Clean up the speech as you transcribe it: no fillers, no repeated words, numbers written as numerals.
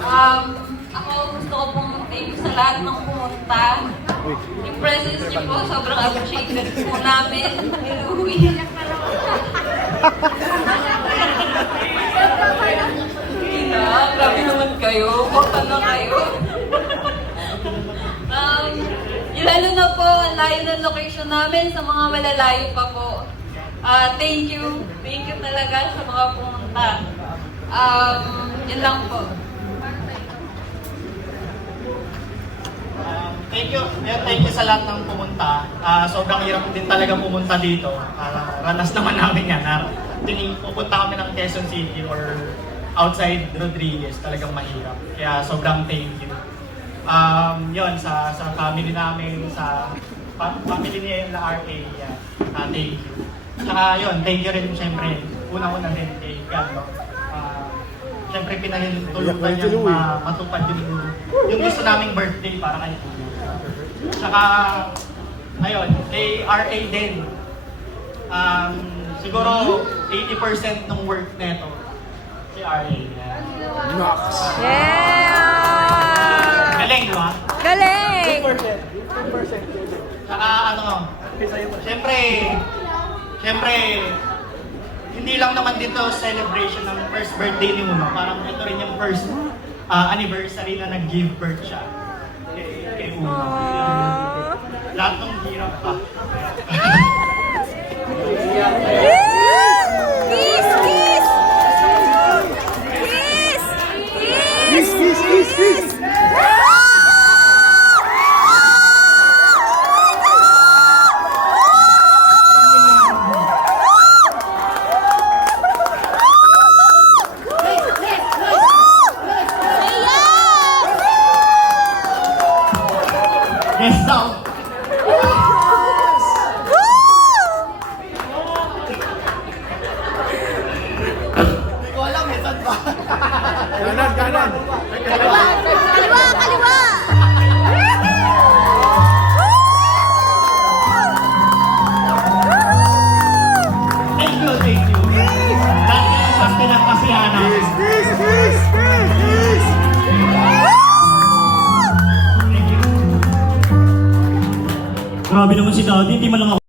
Ako gusto ko pong thank you sa lahat ng pumunta. Yung presence niyo po, sobrang appreciated po namin. Inuwi. Grabe naman kayo. Buktan na kayo. Lalo na po, ang layo ng location namin sa mga malalayo pa po. Thank you. Thank you talaga sa mga pumunta. Yun lang po. Thank you sa lahat ng pumunta. Sobrang hirap din talaga pumunta dito. Ranas naman namin yan. Pupunta kami ng Quezon City or outside Rodriguez, talagang mahirap. Kaya sobrang thank you. Yun, sa family namin, sa family ni RA, yan. Thank you. Saka yun, thank you rin siyempre. Una-una din kay God, no? Siyempre pinahintulutan niya matupad yung gusto naming birthday para kay Kuya. Saka, ayun, kay RA din. Siguro 80% ng work neto si RA. Yeah! Galing, di ba? Galing! 10%. Saka siyempre, hindi lang naman dito celebration ng first birthday ni Uno. Parang ito rin yung first anniversary na nag-give birth siya kay Uno. Lahat ng hirap pa. Kiss! Kiss! Kiss! Kiss! Kiss, kiss, kiss! Yes, daw. Hindi ko alam, saan ba? Kanan, kanan! Kaliwa! Kaliwa! Kaliwa! Thank you. Lahat ng parte ng kasiyahan namin. Kiss, kiss, kiss! Thank you. Grabe naman si Daddy, hindi man lang ako